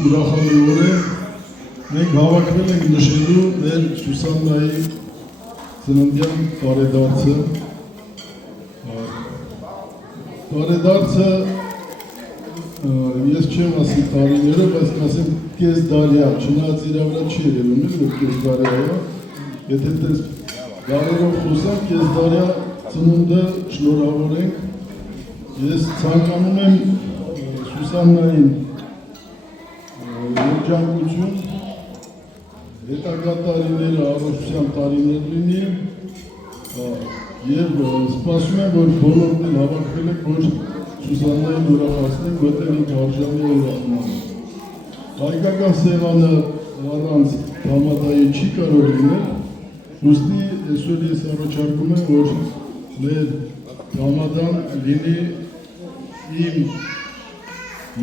ուրախալի օր է։ Մենք հավաքվել ենք նշելու մեր Սուսաննայի ծննդյան տարեդարձը։ Տարեդարձը ես չեմ ասի տարիները, բայց կասեմ կես դարյա, չնայած իրա վրա չի երևում, որ կես դարյա է, եթե տես դարերով խոսանք, կես դարյա ծնունդը շնորհավորենք։ Ես ցանկանում եմ Սուսաննային երջանկություն, հետագա տարիները առողջության տարիներ լինի եւ սպասում եմ, որ բոլորն էլ հավաքվել եք, որ Սուսաննային ուրախացնենք, որտեղ ինքը արժանի է ուրախանալու։ Հայկական սեղանը առանց դամադայի չի կարող լինել, ուստի այսօր ես առաջարկում եմ, որ մեր դամադան լինի իմ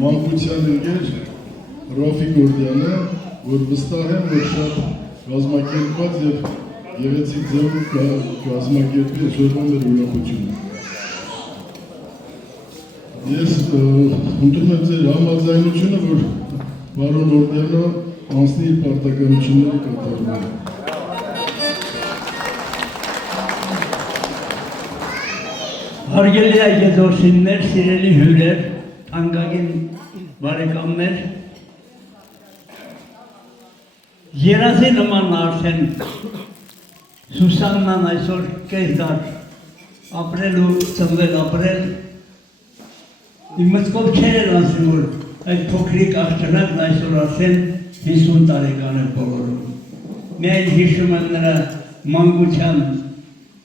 մանկության ընկեր Ռաֆիկ Գորդյանը, որ վստահ եմ, որ շատ կազմակերպված եւ գեղեցիկ ձևով կազմակերպի այսօրվա մեր ուրախությունը։ Ես ընդունում եմ ձեր համաձայնությունը, որ պարոն Գորդյանը անցնի իր պարտականությունները կատարելու։ Հարգելի այգեդորսիններ, սիրելի հյուրեր, թանկագին բարեկամներ, երազի նման արդեն Սուսաննան այսօր կես դար ապրել ու ծնվել ապրել, իմ մտքով չէր ասում, որ այդ փոքրիկ աղջնակն այսօր արդեն 50 տարեկան է բոլորում։ Միայն հիշում եմ նրա մանկության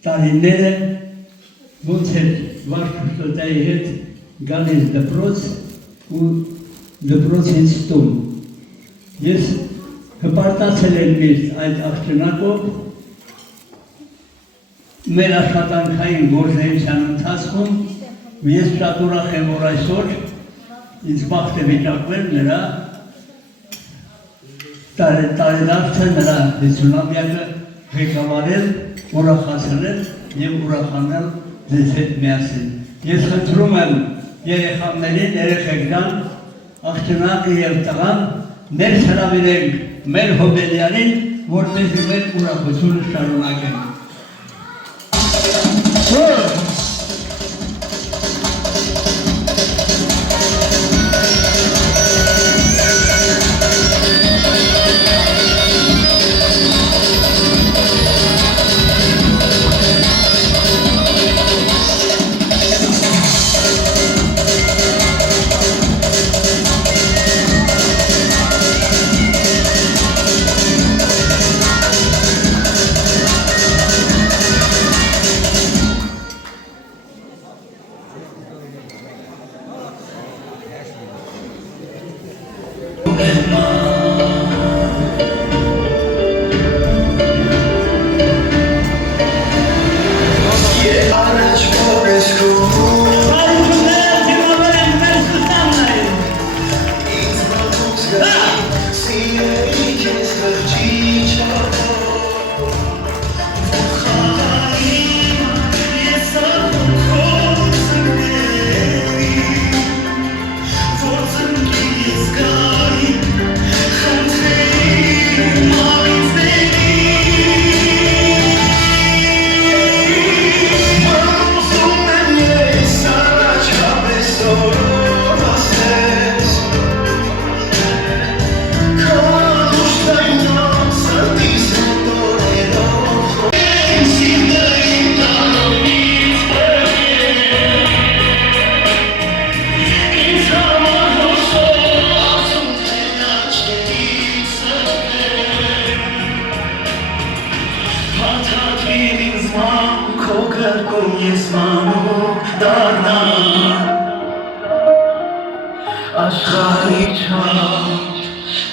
տարիները, ոնց էր Վարդուստայի հետ գալիս դպրոց ու դպրոցից տուն։ Ես հպարտացել եմ միշտ այդ աղջնակով մեր աշխատանքային գործունեության ընթացքում ես շատ ուրախ եմ, որ այսօր ինձ բախտ է վիճակվել նրա տարեդարձը, նրա 50-ամյակը ղեկավարել, ուրախացնել և ուրախանել ձեզ հետ միասին։ Ես խնդրում եմ երեխաներին, երեխեք ջան, աղջնակը և տղան ներս հրավիրենք մեր հոբելյանին, որպեսզի մեր ուրախությունը շարունակենք։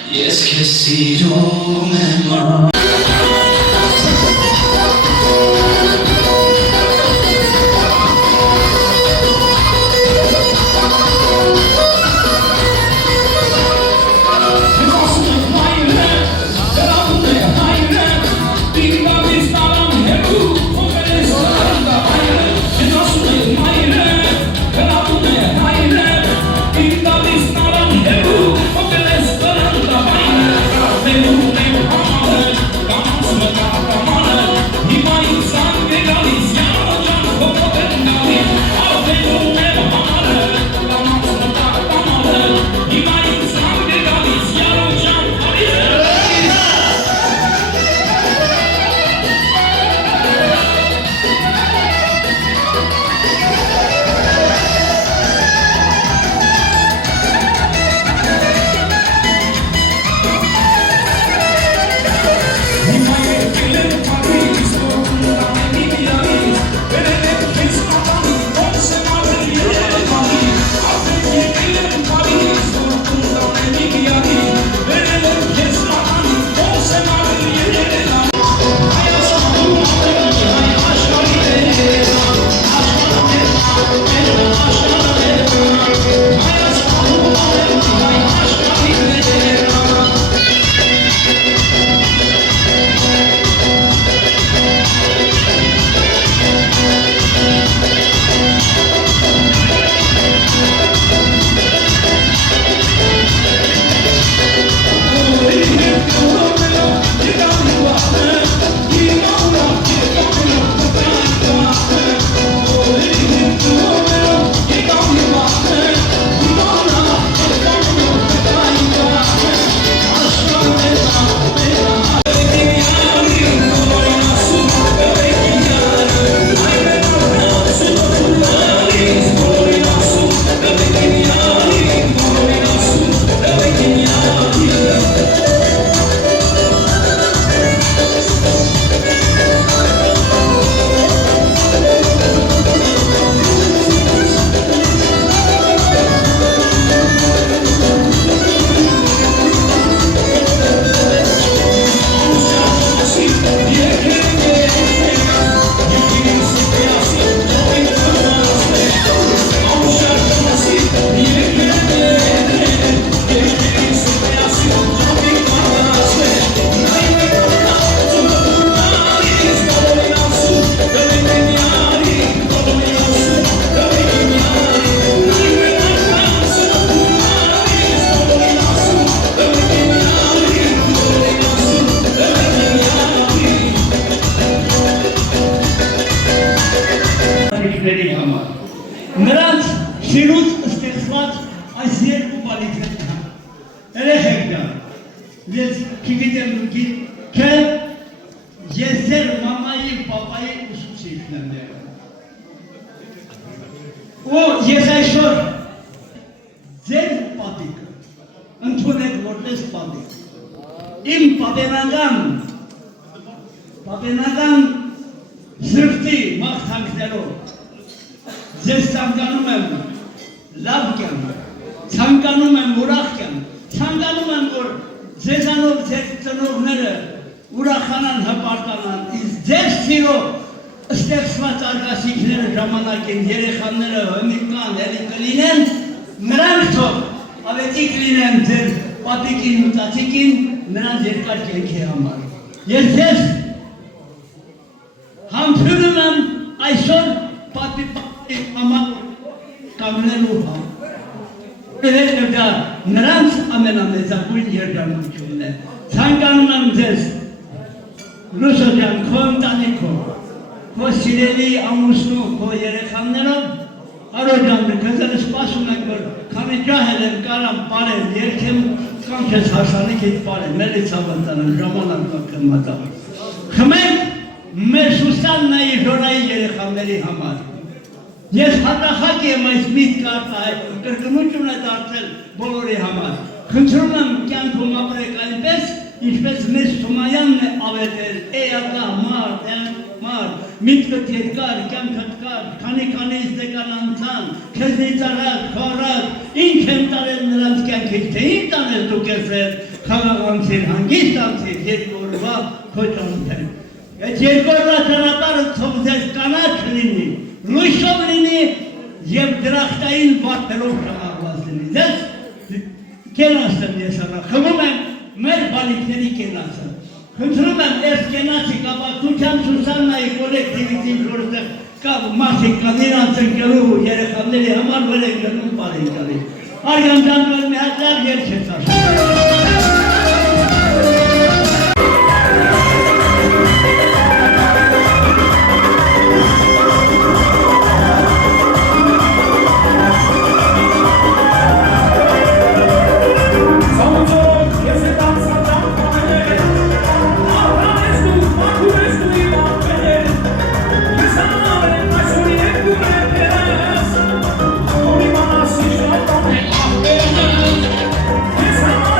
Ես քեզ սիրում եմ Let's go. Նրանց շիրուց ստեղծված այս երկու բանիքներն են։ Երեխեք դա, ես չգիտեմ դուք թե ես ձեր մամայի, պապայի ուսուցիչն եմ եղել։ Ու ես այսօր ձեր պատիկը ընդունեք որպես պատիկ։ Իմ պատենական զրտի մաղթանքներով ձեզ ցանկանում եմ լավ կյանք, ցանկանում եմ ուրախ կյանք, ցանկանում եմ որ ձեզանով ձեր ծնողները ուրախանան, հպարտանան, իսկ ձեր սիրով ստեղծված արգասիքները ժամանակին երեխաները հնիկան, էլի կլինեն, նրանք թող ավետիք լինեն ձեր պատիկին ու ծածիկին նրանց երկար կյանքի համար։ Ես ձեզ համբուրում եմ այսօր պատի համար կանգնելու համար։ Դա նրանց ամենամեծագույն երջանկությունն է։ Ցանկանում եմ ձեզ Լուսո ջան, քո ընտանիքով, քո սիրելի ամուսնու, քո երեխաներով, Արո ջան, քեզանից սպասում ենք, որ քանի ջահել եմ կարամ պարել, երգեմ կամ քեզ հարսանիքից պարել, մերի ցավանտանան, ժամանակը կմատավ։ Խմենք մեր Սուսաննայի ժորայի երեխաների համար։ Ես հատախակ եմ այս միտքը արտահայտել, կրկնություն է դարձել բոլորի համար։ Խնդրում եմ կյանքում ապրեք այնպես, ինչպես մեր Սումայանն է ավետել, էակա, մարդ, միտքդ երկար, կյանքդ կար, քանի ստեկանանցան, քեզնից առաջ, խորած, ինչ եմ տարել նրանց կյանքից, թե ինչ տանել դուք ես հետ, խաղաղանցիր, հանգիստանցիր, երկու օրվա քոճանթեն։ Այդ երկու օրվա ճանապարհը թող ձեզ կանաչ լինի, լույսով լինի և դրախտային վարդերով շաղաղված լինի։ Ձեզ կենացեմ ես առա, խմում եմ մեր բալիքների կենացը։ Խնդրում եմ ես կենացի կապակցությամբ Սուսաննայի կոլեկտիվից որտեղ կա մարդիկ կան իրանց ընկերու երեխաների համար որ եք գնում բարին կալի։ Արգանդանվել մի հատ լավ երգ ես ասում։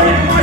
Yes,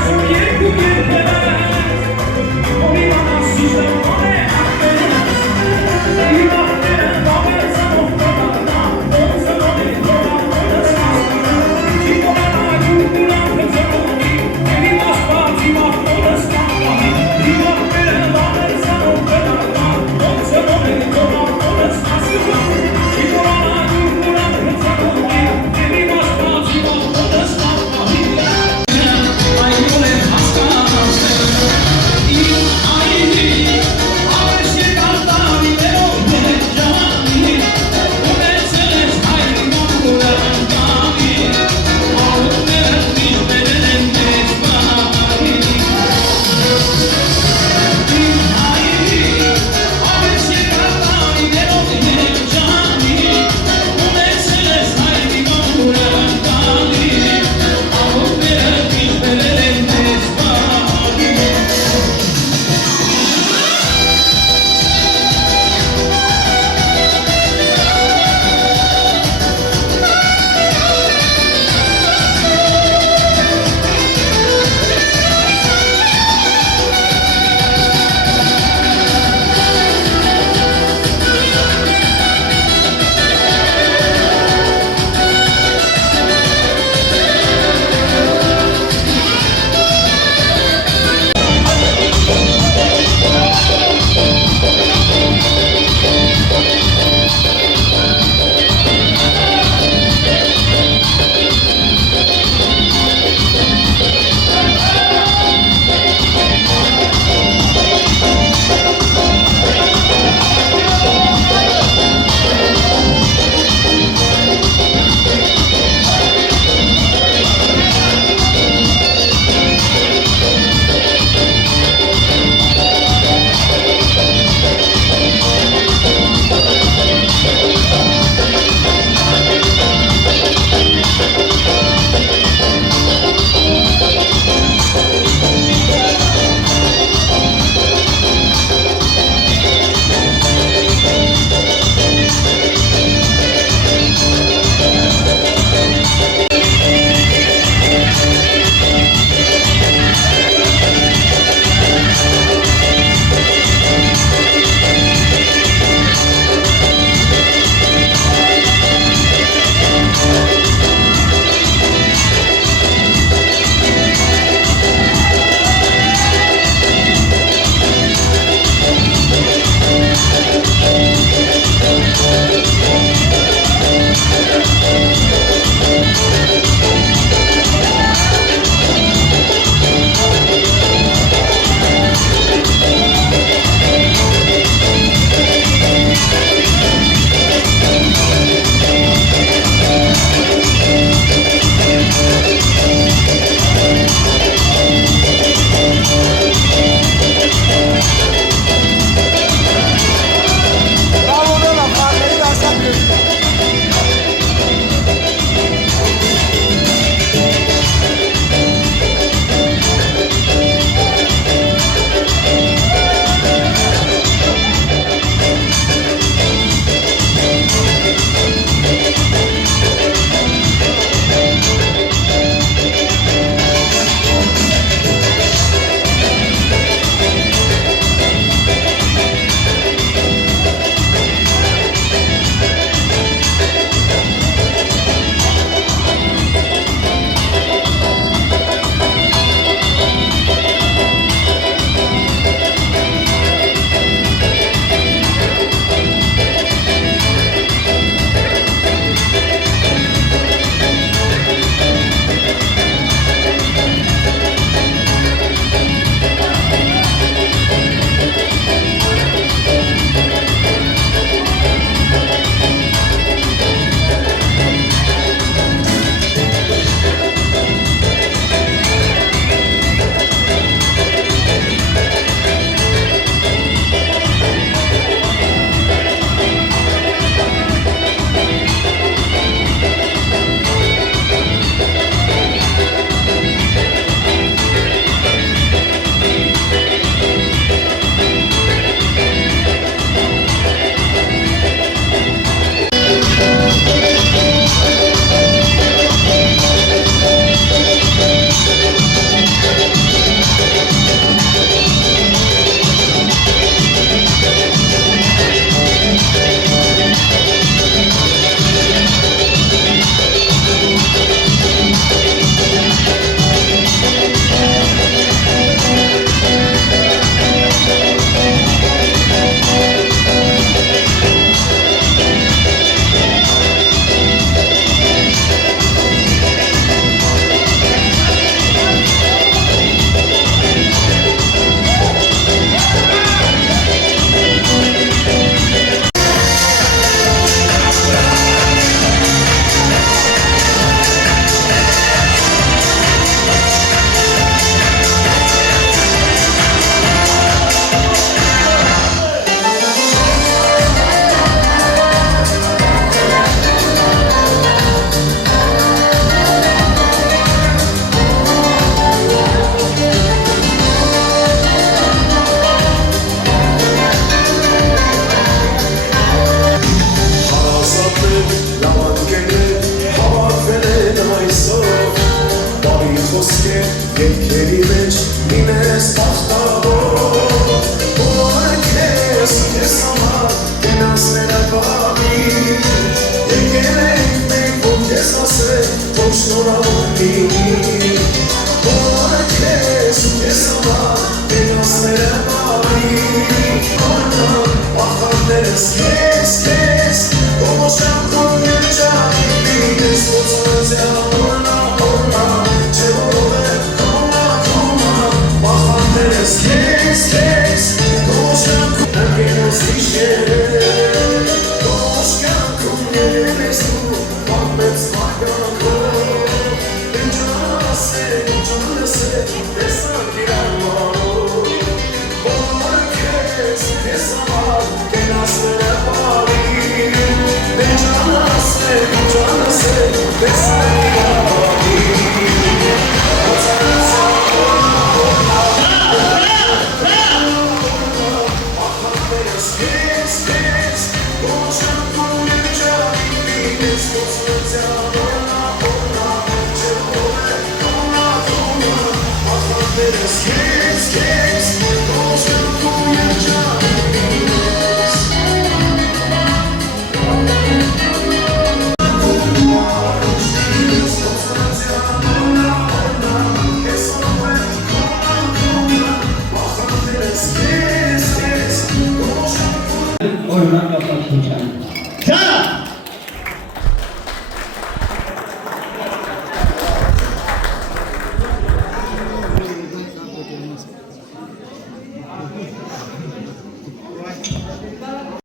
մեջ ինես բախտավոր Բոլորը քեզ համար գնաս ներապավի Եկել ենք մենք որ քեզ ասենք որ շնորհավոր լինի Բոլորը քեզ համար գնաս ներապավի Ախարներս քեզ Ողոշան քո երջանի լինես Ոցանձյան օրնա Չէ որով է կոմա Ախարներս քեզ Ողոշան քո Ակենոս իշեր Ողոշան քո երես ու Պապեց մարգանքով Ինջանաս է Տեսակ իրարվարով Բոլորը քեզ համար Կենաս ներապավի Ինջանաս է Տեսակ իրարվարի Ախարներս քեզ Ողոշան քո երջանի լինես Ոցանձյան օրնա Չէ որով է կոմա Ախարներս քեզ Ողոշան քո երջանի լինես օրինակ ապացուցան